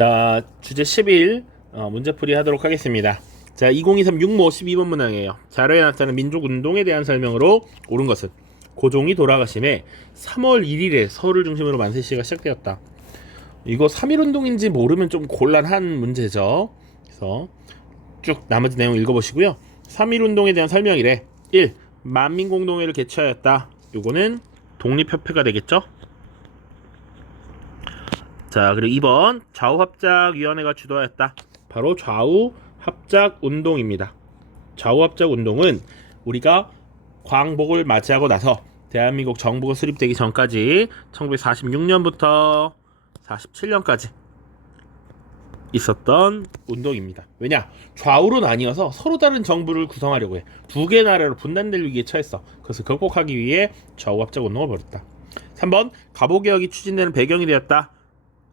자, 주제 11 문제풀이 하도록 하겠습니다. 자, 2023 6모 12번 문항이에요. 자료에 나타난 민족운동에 대한 설명으로 옳은 것은 고종이 돌아가심에 3월 1일에 서울을 중심으로 만세시가 시작되었다. 이거 3.1운동인지 모르면 좀 곤란한 문제죠. 그래서 쭉 나머지 내용 읽어보시고요. 3.1운동에 대한 설명이래. 1. 만민공동회를 개최하였다. 요거는 독립협회가 되겠죠. 자, 그리고 2번 좌우합작위원회가 주도하였다. 바로 좌우합작운동입니다. 좌우합작운동은 우리가 광복을 맞이하고 나서 대한민국 정부가 수립되기 전까지 1946년부터 47년까지 있었던 운동입니다. 왜냐? 좌우로 나뉘어서 서로 다른 정부를 구성하려고 해. 두 개 나라로 분단될 위기에 처했어. 그것을 극복하기 위해 좌우합작운동을 벌였다. 3번 갑오개혁이 추진되는 배경이 되었다.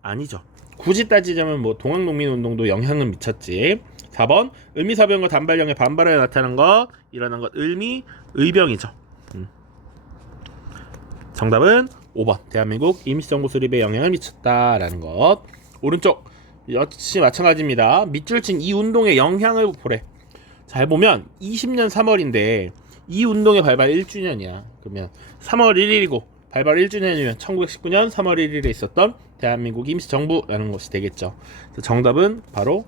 아니죠. 굳이 따지자면 동학농민운동도 영향은 미쳤지. 4번 을미사병과 단발령의 반발에 일어난 것 을미의병이죠. 정답은 5번 대한민국 임시정부 수립에 영향을 미쳤다라는 것. 오른쪽 역시 마찬가지입니다. 밑줄 친 이 운동의 영향을 보래. 잘 보면 20년 3월인데 이 운동의 발발 1주년이야. 그러면 3월 1일이고 발발 1주년이면 1919년 3월 1일에 있었던 대한민국 임시정부라는 것이 되겠죠. 정답은 바로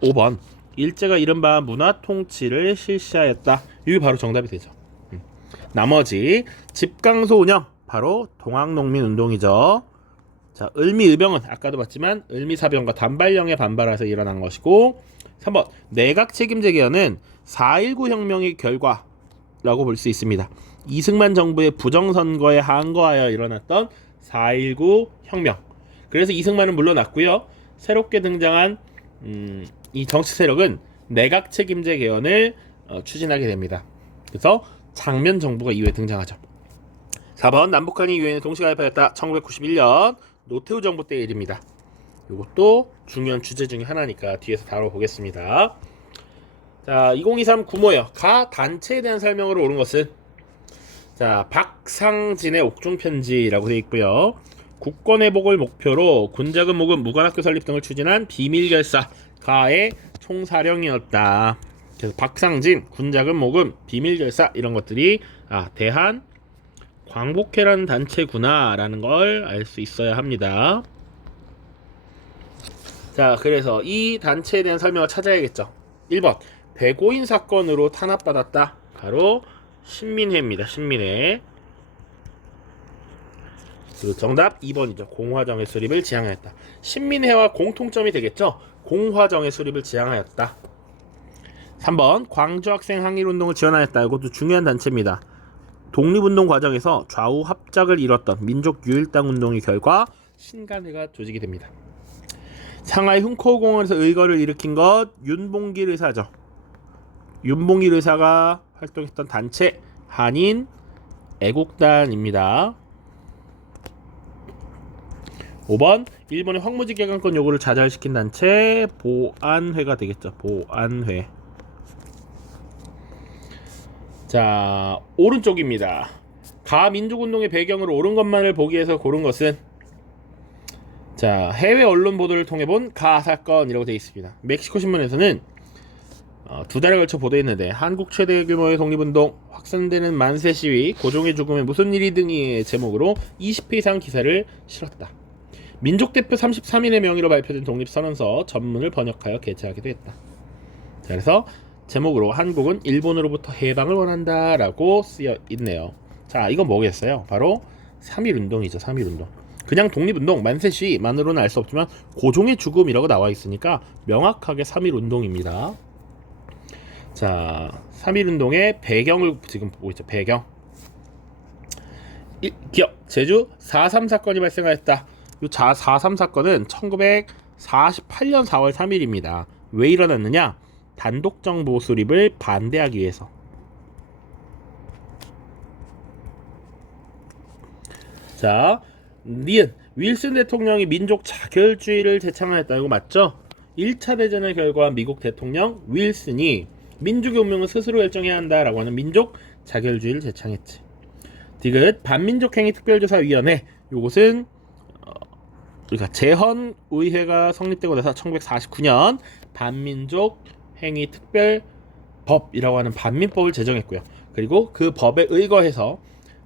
5번 일제가 이른바 문화통치를 실시하였다. 이게 바로 정답이 되죠. 나머지 집강소 운영 바로 동학농민운동이죠. 자, 을미의병은 아까도 봤지만 을미사병과 단발령에 반발해서 일어난 것이고, 3번 내각 책임제 개헌은 4.19 혁명의 결과라고 볼 수 있습니다. 이승만 정부의 부정선거에 항거하여 일어났던 4.19 혁명. 그래서 이승만은 물러났고요. 새롭게 등장한 이 정치 세력은 내각 책임제 개헌을 추진하게 됩니다. 그래서 장면 정부가 이후에 등장하죠. 4번 남북한이 유엔에 동시 가입하였다. 1991년 노태우 정부 때 일입니다. 이것도 중요한 주제 중에 하나니까 뒤에서 다뤄보겠습니다. 자, 2023 구모요. 가 단체에 대한 설명으로 옳은 것은 자, 박상진의 옥중편지라고 되어 있고요. 국권회복을 목표로 군자금 모금 무관학교 설립 등을 추진한 비밀결사 가의 총사령이었다. 그래서 박상진, 군자금 모금, 비밀결사 이런 것들이 대한 광복회라는 단체구나 라는 걸 알 수 있어야 합니다. 자, 그래서 이 단체에 대한 설명을 찾아야겠죠. 1번 배고인 사건으로 탄압받았다. 바로 신민회입니다. 신민회. 그 정답 2번이죠. 공화정의 수립을 지향하였다. 신민회와 공통점이 되겠죠. 공화정의 수립을 지향하였다. 3번 광주학생 항일운동을 지원하였다. 이것도 중요한 단체입니다. 독립운동 과정에서 좌우 합작을 이뤘던 민족유일당 운동의 결과 신간회가 조직이 됩니다. 상하이 흥커우공원에서 의거를 일으킨 것 윤봉길 의사죠. 윤봉길 의사가 활동했던 단체 한인 애국단입니다. 5번 일본의 황무지 개간권 요구를 좌절시킨 단체 보안회가 되겠죠. 보안회. 자, 오른쪽입니다. 가민족운동의 배경으로 옳은 것만을 보기 위해서 고른 것은 자, 해외 언론 보도를 통해 본 가 사건이라고 되어 있습니다. 멕시코 신문에서는 2달에 걸쳐 보도했는데 한국 최대 규모의 독립운동, 확산되는 만세 시위, 고종의 죽음에 무슨 일이 등의 제목으로 20회 이상 기사를 실었다. 민족대표 33인의 명의로 발표된 독립선언서 전문을 번역하여 개최하기도 했다. 자, 그래서 제목으로 한국은 일본으로부터 해방을 원한다 라고 쓰여 있네요. 자, 이건 뭐겠어요? 바로 3.1운동이죠. 3.1운동. 그냥 독립운동, 만세시위만으로는 알 수 없지만 고종의 죽음이라고 나와 있으니까 명확하게 3.1운동입니다. 자, 3.1운동의 배경을 지금 보고 있죠. 배경. 기억, 제주 4.3 사건이 발생하였다. 이 4.3 사건은 1948년 4월 3일입니다. 왜 일어났느냐? 단독정부 수립을 반대하기 위해서. 자, 니은 윌슨 대통령이 민족 자결주의를 제창하였다. 이거 맞죠? 1차 대전을 결과한 미국 대통령 윌슨이 민족의 운명을 스스로 결정해야 한다라고 하는 민족 자결주의를 제창했지. 디귿 반민족행위 특별조사위원회. 요것은 그러니까 제헌의회가 성립되고 나서 1949년 반민족 행위 특별법이라고 하는 반민법을 제정했고요. 그리고 그 법에 의거해서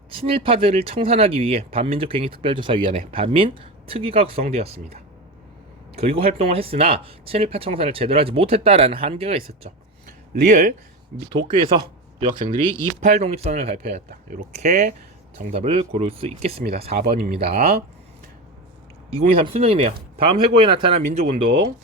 친일파들을 청산하기 위해 반민족 행위 특별조사위원회 반민특위가 구성되었습니다. 그리고 활동을 했으나 친일파 청산을 제대로 하지 못했다라는 한계가 있었죠. 리을 도쿄에서 유학생들이 28 독립선을 발표하였다. 이렇게 정답을 고를 수 있겠습니다. 4번입니다. 2023 수능이네요. 다음 회고에 나타난 민족운동.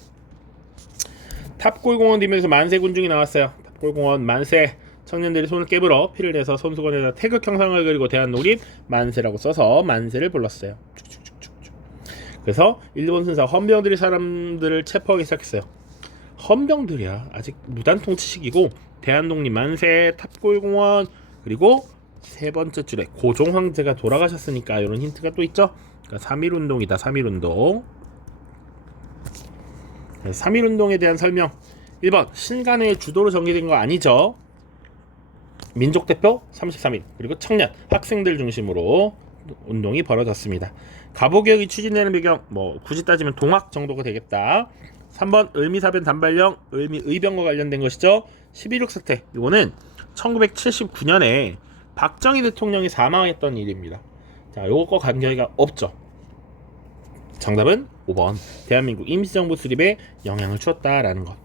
탑골공원 뒤면서 만세 군중이 나왔어요. 탑골공원 만세. 청년들이 손을 깨물어 피를 내서 손수건에다 태극 형상을 그리고 대한독립 만세라고 써서 만세를 불렀어요. 그래서 일본 군사 헌병들이 사람들을 체포하기 시작했어요. 헌병들이야. 아직 무단 통치식이고 대한독립 만세, 탑골공원, 그리고 세 번째 줄에 고종 황제가 돌아가셨으니까 이런 힌트가 또 있죠. 그러니까 3.1운동이다. 3.1운동. 3.1운동에 대한 설명. 1번 신간의 주도로 전개된 거 아니죠. 민족대표 33인 그리고 청년, 학생들 중심으로 운동이 벌어졌습니다. 갑오개혁이 추진되는 배경 굳이 따지면 동학 정도가 되겠다. 3번 을미사변 단발령, 을미의병과 관련된 것이죠. 11.6 사태. 이거는 1979년에 박정희 대통령이 사망했던 일입니다. 자, 요것과 관계가 없죠. 정답은 5번. 대한민국 임시정부 수립에 영향을 주었다라는 것.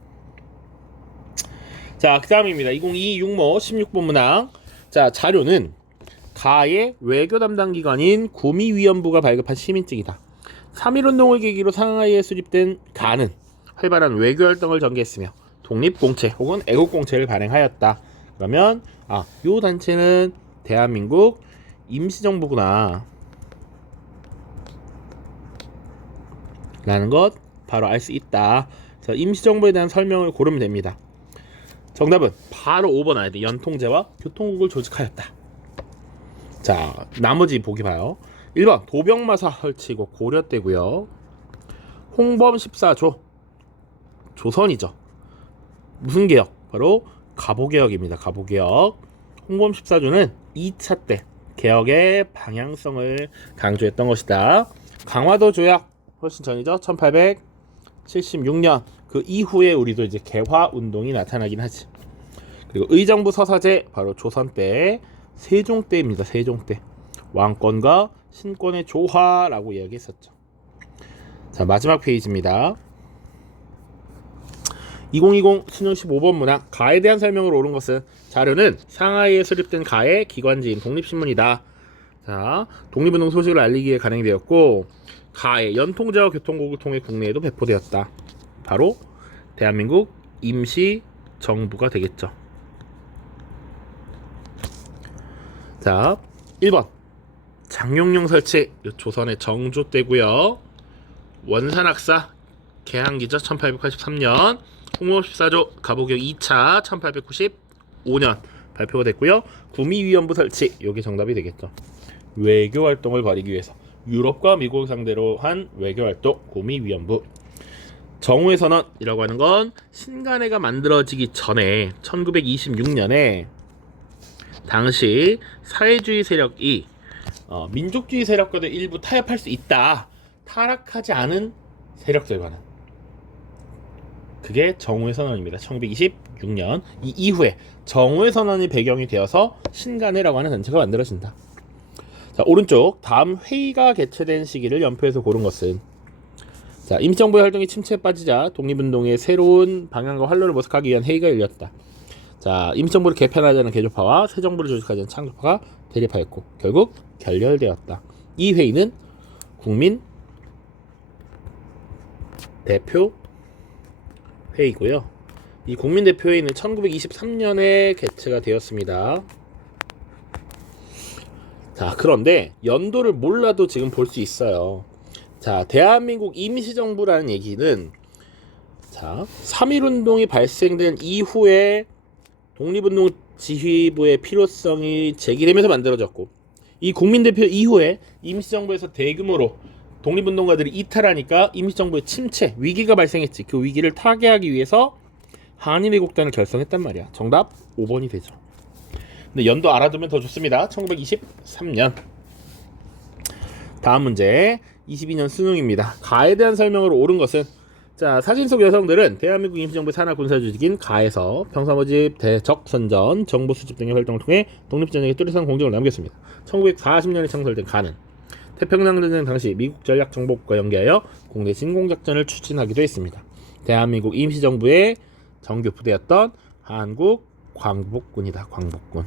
자, 그 다음입니다. 2022 육모 16번 문항. 자, 자료는 가의 외교 담당 기관인 구미위원부가 발급한 시민증이다. 3.1운동을 계기로 상하이에 수립된 가는 활발한 외교 활동을 전개했으며 독립공채 혹은 애국공채를 발행하였다. 그러면 요 단체는 대한민국 임시정부구나 라는 것 바로 알 수 있다. 그래서 임시정부에 대한 설명을 고르면 됩니다. 정답은 바로 5번 아야 돼. 연통제와 교통국을 조직하였다. 자, 나머지 보기 봐요. 1번 도병마사 설치고 고려 때고요. 홍범 14조 조선이죠. 무슨 개혁? 바로 갑오개혁입니다. 갑오개혁. 홍범 14조는 2차 때 개혁의 방향성을 강조했던 것이다. 강화도 조약 훨씬 전이죠. 1876년 그 이후에 우리도 이제 개화 운동이 나타나긴 하지. 그리고 의정부 서사제 바로 조선 때 세종 때입니다. 세종 때 왕권과 신권의 조화라고 이야기했었죠. 자, 마지막 페이지입니다. 2020 수능 15번 문항. 가에 대한 설명으로 옳은 것은 자료는 상하이에 수립된 가의 기관지인 독립신문이다. 자, 독립운동 소식을 알리기 위해 간행되었고 가의 연통제와 교통국을 통해 국내에도 배포되었다. 바로 대한민국 임시정부가 되겠죠. 자, 1번 장룡령 설치 조선의 정조 때고요. 원산학사 개항기죠. 1883년. 홍범 14조 갑오개혁 2차 1895년 발표가 됐고요. 구미위원부 설치 여기 정답이 되겠죠. 외교 활동을 벌이기 위해서 유럽과 미국을 상대로 한 외교 활동 구미위원부. 정오의 선언이라고 하는 건 신간회가 만들어지기 전에 1926년에 당시 사회주의 세력이 민족주의 세력과도 일부 타협할 수 있다. 타락하지 않은 세력들과는. 그게 정오의 선언입니다. 1926년. 이 이후에 정오의 선언이 배경이 되어서 신간회라고 하는 단체가 만들어진다. 자, 오른쪽 다음 회의가 개최된 시기를 연표해서 고른 것은 자, 임시정부의 활동이 침체에 빠지자 독립운동의 새로운 방향과 활로를 모색하기 위한 회의가 열렸다. 자, 임시정부를 개편하자는 개조파와 새 정부를 조직하자는 창조파가 대립하였고 결국 결렬되었다. 이 회의는 국민 대표 회의고요. 이 국민 대표 회의는 1923년에 개최가 되었습니다. 자, 그런데 연도를 몰라도 지금 볼 수 있어요. 자, 대한민국 임시정부라는 얘기는 자, 3.1운동이 발생된 이후에 독립운동 지휘부의 필요성이 제기되면서 만들어졌고 이 국민대표 이후에 임시정부에서 대규모로 독립운동가들이 이탈하니까 임시정부의 침체, 위기가 발생했지. 그 위기를 타개하기 위해서 한일애국단을 결성했단 말이야. 정답 5번이 되죠. 근데 연도 알아두면 더 좋습니다. 1923년. 다음 문제 22년 수능입니다. 가에 대한 설명으로 옳은 것은 자, 사진 속 여성들은 대한민국 임시정부의 산하 군사조직인 가에서 평사모집, 대적선전, 정보수집 등의 활동을 통해 독립전쟁의 뚜렷한 공적을 남겼습니다. 1940년에 창설된 가는 태평양전쟁 당시 미국 전략정보국과 연계하여 국내 진공작전을 추진하기도 했습니다. 대한민국 임시정부의 정규 부대였던 한국 광복군이다. 광복군.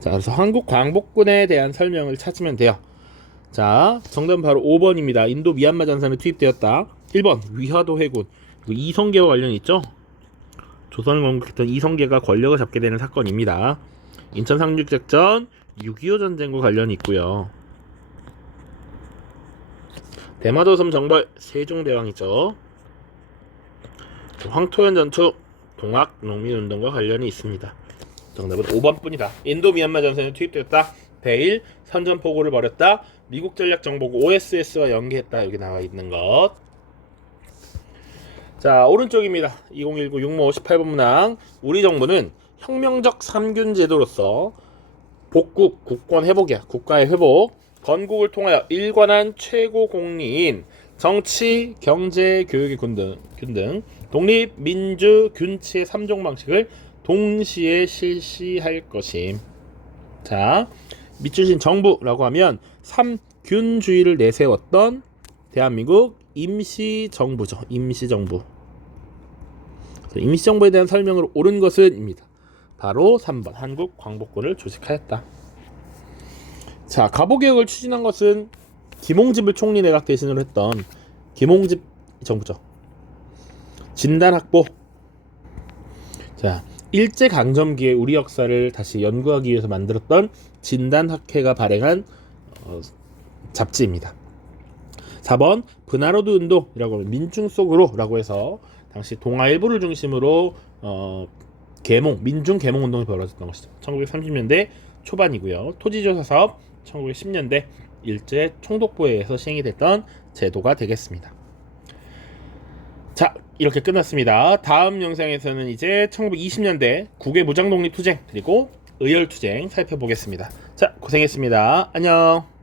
자, 그래서 한국 광복군에 대한 설명을 찾으면 돼요. 자, 정답은 바로 5번입니다. 인도 미얀마 전선에 투입되었다. 1번 위화도 해군. 이성계와 관련이 있죠. 조선을 공격했던 이성계가 권력을 잡게 되는 사건입니다. 인천 상륙작전, 6.25 전쟁과 관련이 있고요. 대마도섬 정벌, 세종대왕이죠. 황토현 전투, 동학 농민운동과 관련이 있습니다. 정답은 5번뿐이다. 인도 미얀마 전선에 투입되었다. 대일 선전포고를 벌였다. 미국 전략정보국 OSS와 연계했다. 여기 나와 있는 것. 자, 오른쪽입니다. 2019 육모 18번 문항. 우리 정부는 혁명적 삼균 제도로서 복국, 국권 회복이야. 국가의 회복, 건국을 통하여 일관한 최고 공리인 정치, 경제, 교육의 균등, 독립, 민주, 균치의 3종 방식을 동시에 실시할 것임. 자, 밑줄진 정부라고 하면 삼균주의를 내세웠던 대한민국 임시정부죠. 임시정부. 임시정부에 대한 설명으로 옳은 것은입니다. 바로 3번 한국 광복군을 조직하였다. 자, 갑오개혁을 추진한 것은 김홍집을 총리 내각 대신으로 했던 김홍집 정부죠. 진단학보. 자, 일제강점기에 우리 역사를 다시 연구하기 위해서 만들었던 진단학회가 발행한 잡지입니다. 4번 분하로드 운동이라고 하면 민중 속으로 라고 해서 당시 동아 일부를 중심으로 민중 계몽 운동이 벌어졌던 것이죠. 1930년대 초반이고요. 토지조사 사업 1910년대 일제 총독부에 의해서 시행이 됐던 제도가 되겠습니다. 자, 이렇게 끝났습니다. 다음 영상에서는 이제 1920년대 국외 무장독립투쟁 그리고 의열투쟁 살펴보겠습니다. 자, 고생했습니다. 안녕.